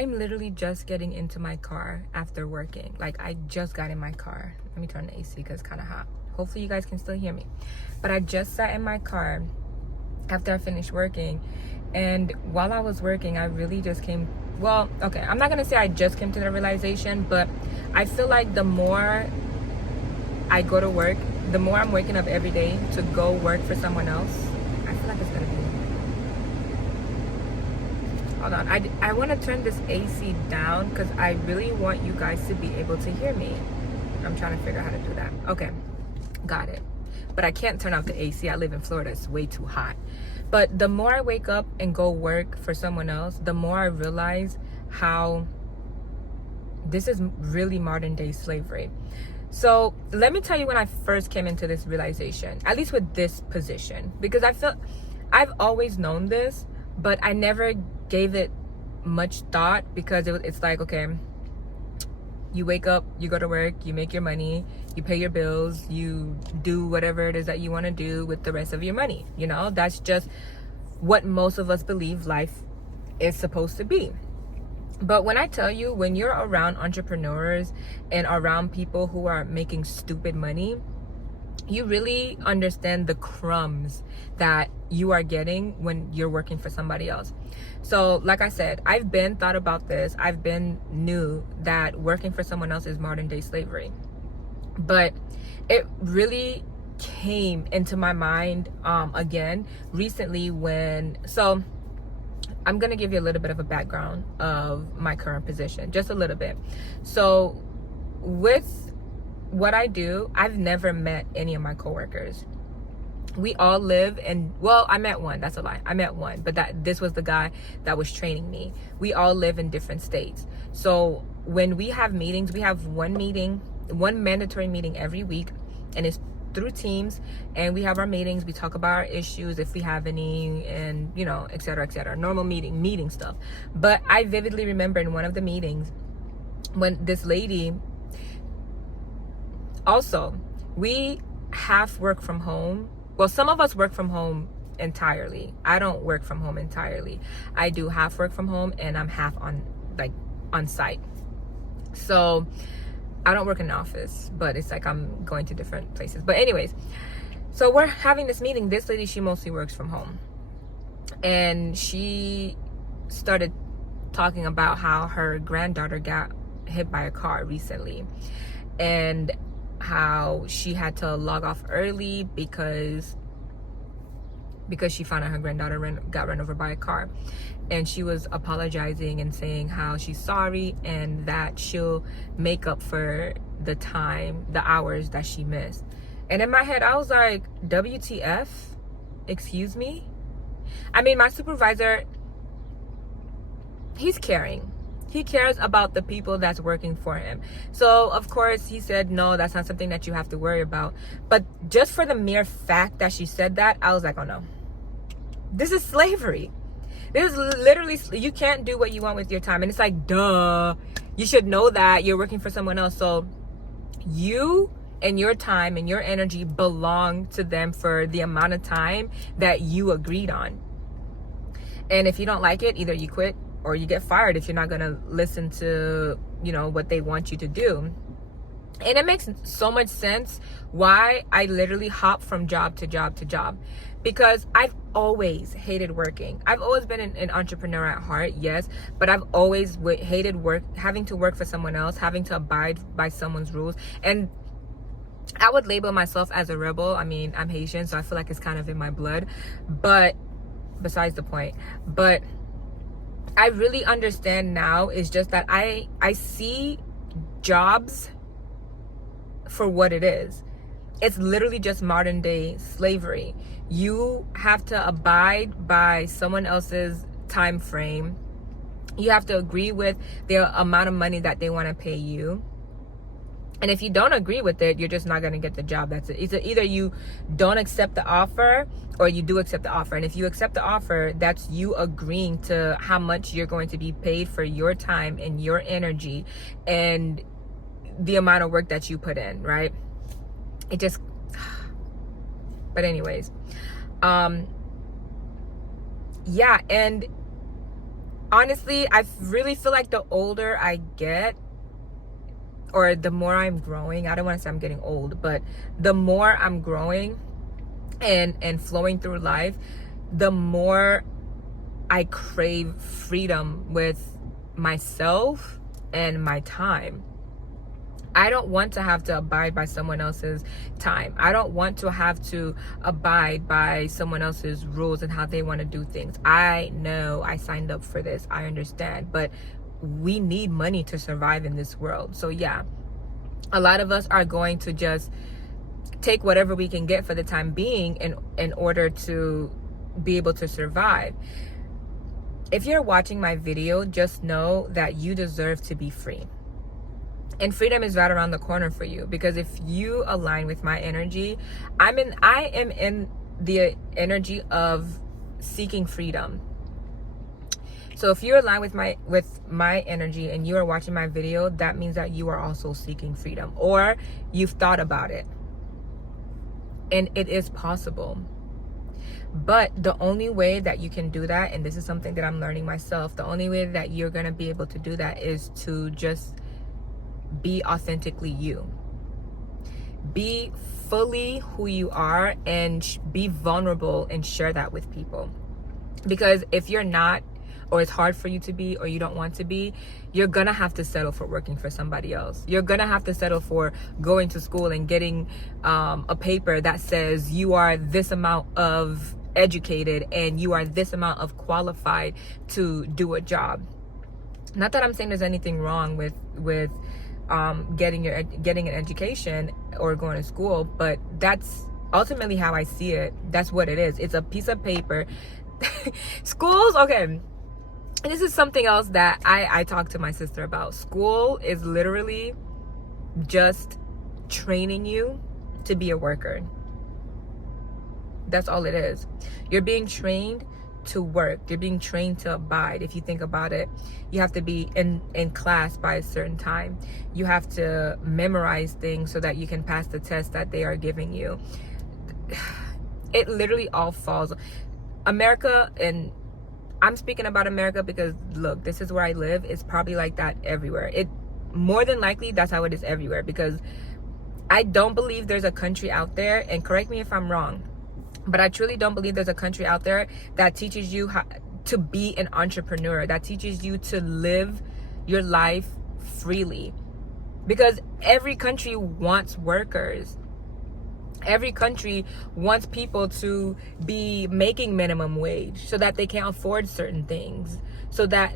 I'm literally just getting into my car after working. Like, I just got in my car. Let me turn the AC because it's kind of hot. Hopefully you guys can still hear me. But I just sat in my car after I finished working. And while I was working, I really just came, well, okay, I'm not going to say I just came to the realization, but I feel like the more I go to work, the more I'm waking up every day to go work for someone else, I feel like it's going to be, hold on, I want to turn this AC down because I really want you guys to be able to hear me. I'm trying to figure out how to do that. Okay, got it. But I can't turn off the AC. I live in Florida. It's way too hot. But the more I wake up and go work for someone else, the more I realize how this is really modern day slavery. So let me tell you when I first came into this realization, at least with this position, because I've always known this, but I never gave it much thought because it's like, okay, you wake up, you go to work, you make your money, you pay your bills, you do whatever it is that you want to do with the rest of your money. You know, that's just what most of us believe life is supposed to be. But when I tell you, when you're around entrepreneurs and around people who are making stupid money, you really understand the crumbs that you are getting when you're working for somebody else. So like I said, I've been thought about this. I've been knew that working for someone else is modern day slavery. But it really came into my mind again recently so I'm going to give you a little bit of a background of my current position, just a little bit. So with what I do, I've never met any of my coworkers. We all live in, well, I met one, that's a lie. I met one, but this was the guy that was training me. We all live in different states. So when we have meetings, we have one mandatory meeting every week, and it's through Teams, and we have our meetings. We talk about our issues if we have any, and you know, et cetera, normal meeting stuff. But I vividly remember in one of the meetings when this lady, also, we half work from home. Well, some of us work from home entirely. I don't work from home entirely. I do half work from home and I'm half on site. So I don't work in an office, but it's like I'm going to different places. But anyways, so we're having this meeting. This lady, she mostly works from home. And she started talking about how her granddaughter got hit by a car recently. And how she had to log off early because she found out her granddaughter got run over by a car. And she was apologizing and saying how she's sorry and that she'll make up for the hours that she missed. And in my head, I was like, WTF? Excuse me? I mean, my supervisor, he's caring. He cares about the people that's working for him. So, of course, he said, no, that's not something that you have to worry about. But just for the mere fact that she said that, I was like, oh no. This is slavery. This is literally, you can't do what you want with your time. And it's like, duh. You should know that you're working for someone else. So you and your time and your energy belong to them for the amount of time that you agreed on. And if you don't like it, either you quit or you get fired if you're not going to listen to, you know, what they want you to do. And it makes so much sense why I literally hop from job to job to job, because I've always hated working. I've always been an entrepreneur at heart, yes, but I've always hated having to work for someone else, having to abide by someone's rules. And I would label myself as a rebel. I mean, I'm Haitian, so I feel like it's kind of in my blood, but besides the point. But I really understand now is just that I see jobs for what it is. It's literally just modern day slavery. You have to abide by someone else's time frame. You have to agree with the amount of money that they want to pay you. And if you don't agree with it, you're just not going to get the job. That's it. It's either you don't accept the offer or you do accept the offer. And if you accept the offer, that's you agreeing to how much you're going to be paid for your time and your energy and the amount of work that you put in, right? It just, but anyways, yeah. And honestly, I really feel like the older I get, or the more I'm growing, I don't want to say I'm getting old, but the more I'm growing and flowing through life, the more I crave freedom with myself and my time. I don't want to have to abide by someone else's time. I don't want to have to abide by someone else's rules and how they want to do things. I know I signed up for this. I understand. But we need money to survive in this world. So yeah, a lot of us are going to just take whatever we can get for the time being in order to be able to survive. If you're watching my video, just know that you deserve to be free. And freedom is right around the corner for you, because if you align with my energy, I am in the energy of seeking freedom. So if you align with my energy and you are watching my video, that means that you are also seeking freedom, or you've thought about it. And it is possible. But the only way that you can do that, and this is something that I'm learning myself, the only way that you're going to be able to do that is to just be authentically you. Be fully who you are, and be vulnerable and share that with people. Because if you're not, or it's hard for you to be, or you don't want to be, you're gonna have to settle for working for somebody else. You're gonna have to settle for going to school and getting a paper that says you are this amount of educated and you are this amount of qualified to do a job. Not that I'm saying there's anything wrong with getting an education or going to school, but that's ultimately how I see it. That's what it is. It's a piece of paper. Schools, okay. And this is something else that I talk to my sister about. School is literally just training you to be a worker. That's all it is. You're being trained to work. You're being trained to abide. If you think about it, you have to be in class by a certain time. You have to memorize things so that you can pass the test that they are giving you. It literally all falls. America, and I'm speaking about America because look, this is where I live. It's probably like that everywhere. It more than likely that's how it is everywhere, because I don't believe there's a country out there, and correct me if I'm wrong, but I truly don't believe there's a country out there that teaches you how to be an entrepreneur, that teaches you to live your life freely. Because every country wants workers. Every country wants people to be making minimum wage so that they can afford certain things. So that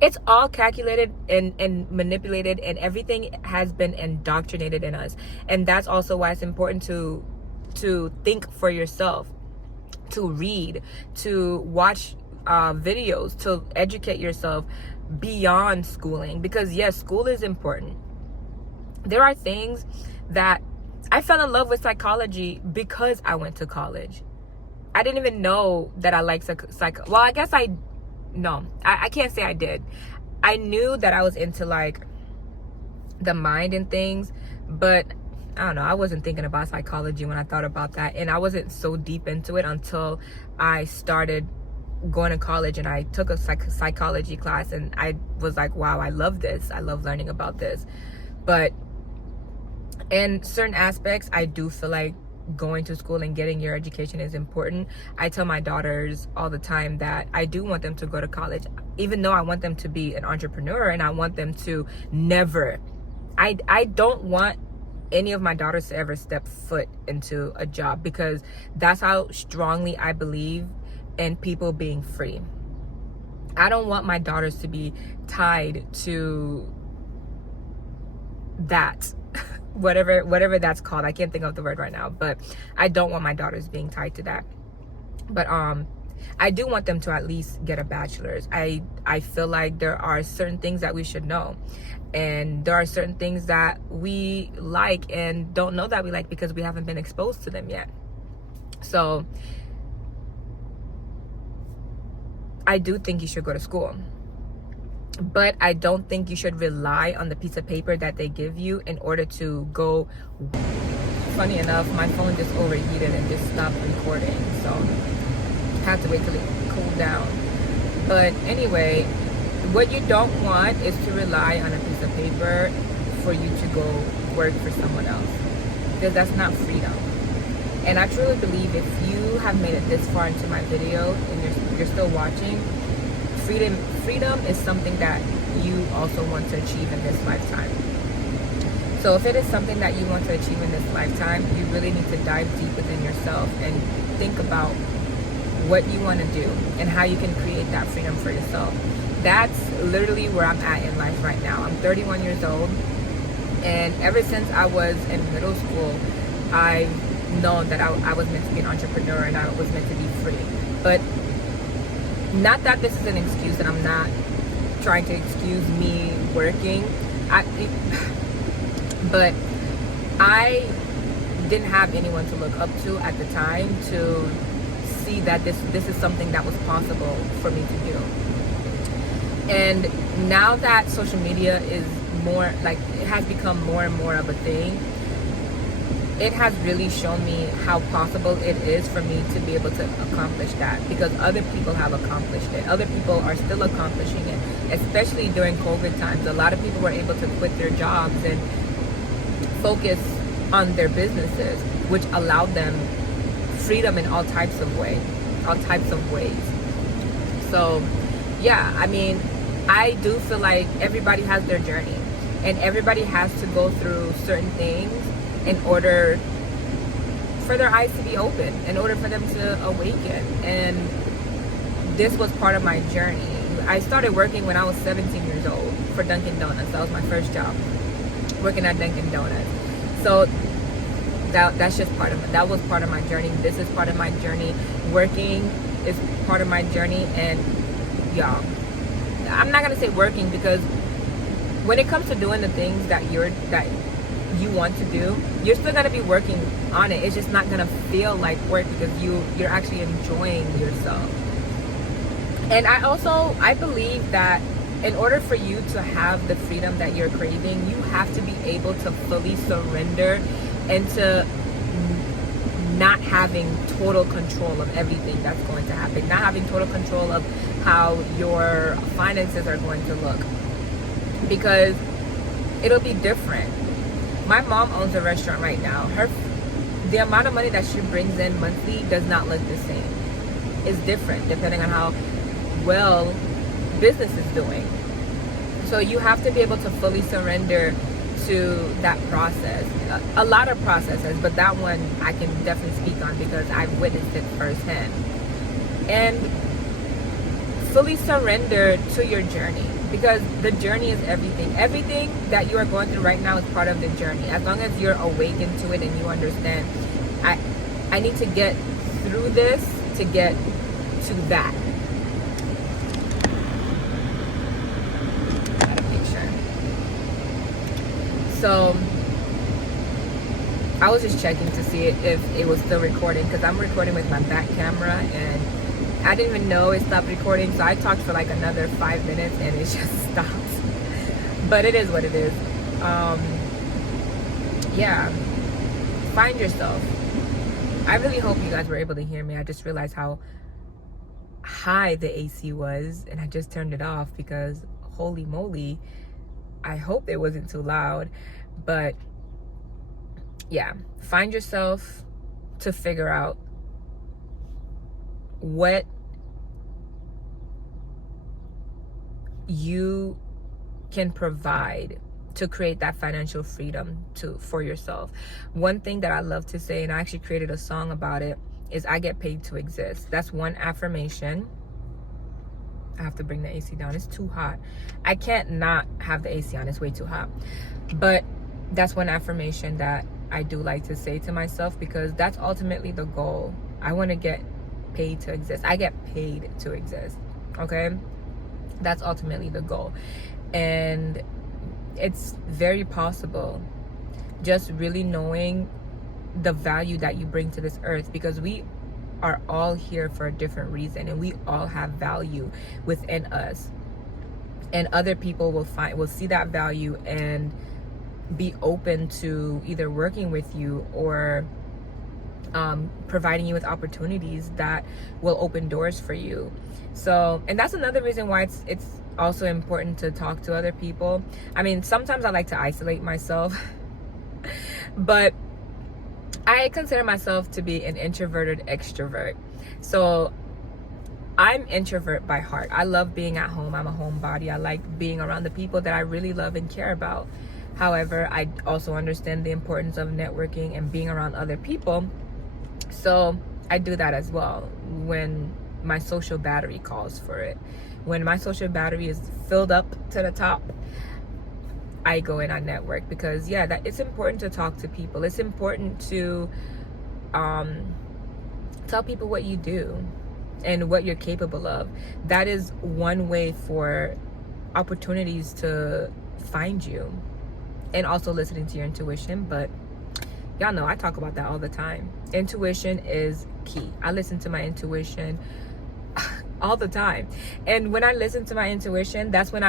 it's all calculated and manipulated, and everything has been indoctrinated in us. And that's also why it's important to think for yourself, to read, to watch videos, to educate yourself beyond schooling. Because yes, school is important. There are things that I fell in love with psychology because I went to college. I didn't even know that I liked well, I guess I can't say I did. I knew that I was into like the mind and things, but I don't know, I wasn't thinking about psychology when I thought about that. And I wasn't so deep into it until I started going to college and I took a psychology class, and I was like, wow, I love this. I love learning about this. But in certain aspects, I do feel like going to school and getting your education is important. I tell my daughters all the time that I do want them to go to college, even though I want them to be an entrepreneur, and I want them to never, I don't want any of my daughters to ever step foot into a job, because that's how strongly I believe in people being free. I don't want my daughters to be tied to that. whatever that's called. I can't think of the word right now, but I don't want my daughters being tied to that. But I do want them to at least get a bachelor's. I feel like there are certain things that we should know, and there are certain things that we like and don't know that we like because we haven't been exposed to them yet. So I do think you should go to school, but I don't think you should rely on the piece of paper that they give you in order to go. Funny enough, my phone just overheated and just stopped recording, so I have to wait till it cooled down. But anyway, what you don't want is to rely on a piece of paper for you to go work for someone else, because that's not freedom. And I truly believe if you have made it this far into my video and you're still watching, freedom is something that you also want to achieve in this lifetime. So if it is something that you want to achieve in this lifetime, you really need to dive deep within yourself and think about what you want to do and how you can create that freedom for yourself. That's literally where I'm at in life right now. I'm 31 years old, and ever since I was in middle school, I know that I was meant to be an entrepreneur and I was meant to be free. But not that this is an excuse, and I'm not trying to excuse me working. But I didn't have anyone to look up to at the time to see that this is something that was possible for me to do. And now that social media is more, like, it has become more and more of a thing, it has really shown me how possible it is for me to be able to accomplish that, because other people have accomplished it. Other people are still accomplishing it, especially during COVID times. A lot of people were able to quit their jobs and focus on their businesses, which allowed them freedom in all types of ways. So yeah, I mean, I do feel like everybody has their journey, and everybody has to go through certain things in order for their eyes to be open, in order for them to awaken. And this was part of my journey. I started working when I was 17 years old for Dunkin' Donuts. That was my first job, working at Dunkin' Donuts. So that's just that was part of my journey. This is part of my journey. Working is part of my journey. And y'all, I'm not gonna say working, because when it comes to doing the things that you want to do, you're still gonna be working on it. It's just not gonna feel like work, because you're actually enjoying yourself. And I believe that in order for you to have the freedom that you're craving, you have to be able to fully surrender into not having total control of everything that's going to happen, not having total control of how your finances are going to look, because it'll be different. My mom owns a restaurant right now. The amount of money that she brings in monthly does not look the same. It's different depending on how well business is doing. So you have to be able to fully surrender to that process. A lot of processes, but that one I can definitely speak on because I've witnessed it firsthand. And fully surrender to your journey, because the journey is everything. Everything that you are going through right now is part of the journey. As long as you're awakened to it and you understand, I need to get through this to get to that. Got a picture. So I was just checking to see if it was still recording, because I'm recording with my back camera, and I didn't even know it stopped recording. So I talked for like another 5 minutes and it just stops. But it is what it is. Yeah, find yourself. I really hope you guys were able to hear me. I just realized how high the AC was, and I just turned it off because holy moly, I hope it wasn't too loud. But yeah, find yourself to figure out what you can provide to create that financial freedom for yourself. One thing that I love to say, and I actually created a song about it, is I get paid to exist. That's one affirmation. I have to bring the AC down. It's too hot. I can't not have the AC on. It's way too hot. But that's one affirmation that I do like to say to myself, because that's ultimately the goal. I want to get paid to exist. I get paid to exist. Okay? That's ultimately the goal. And it's very possible, just really knowing the value that you bring to this earth, because we are all here for a different reason, and we all have value within us, and other people will see that value and be open to either working with you or providing you with opportunities that will open doors for you. So, and that's another reason why it's also important to talk to other people. I mean, sometimes I like to isolate myself, but I consider myself to be an introverted extrovert. So I'm introvert by heart. I love being at home. I'm a homebody. I like being around the people that I really love and care about. However, I also understand the importance of networking and being around other people. So I do that as well when my social battery calls for it. When my social battery is filled up to the top, I go and I network, because that it's important to talk to people. It's important to tell people what you do and what you're capable of. That is one way for opportunities to find you, and also listening to your intuition. But y'all know I talk about that all the time. Intuition is key. I listen to my intuition all the time. And when I listen to my intuition, that's when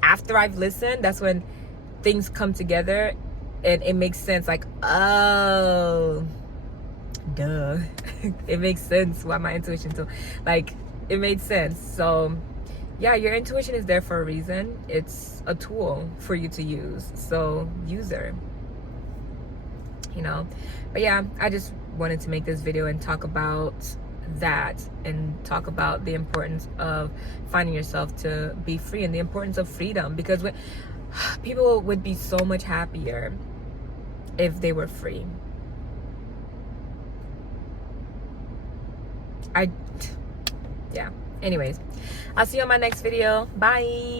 after I've listened, that's when things come together and it makes sense. Like, oh, duh. It makes sense why my intuition it made sense. So your intuition is there for a reason. It's a tool for you to use. So use her. But I just wanted to make this video and talk about that, and talk about the importance of finding yourself to be free, and the importance of freedom, because people would be so much happier if they were free. Anyways, I'll see you on my next video. Bye.